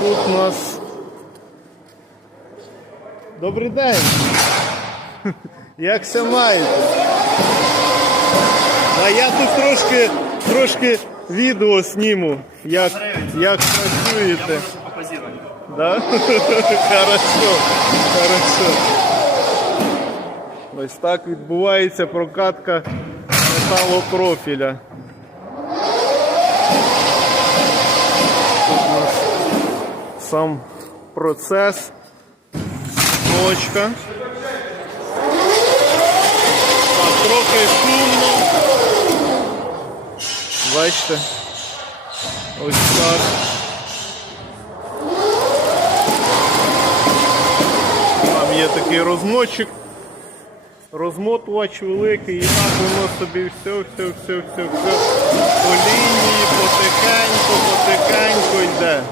Тут у нас. Добрий день. Як все маєте? А я тут трошки, трошки відео зніму, як, як працюєте. Да? Хорошо, хорошо. Ось так відбувається прокатка металопрофіля. Тут у нас сам процес, точка. Так, трохи шумно. Бачите? Ось так. Там є такий розмотчик, розмотувач великий, і так воно собі все, все, все, все, все по лінії, потихеньку, потихеньку йде.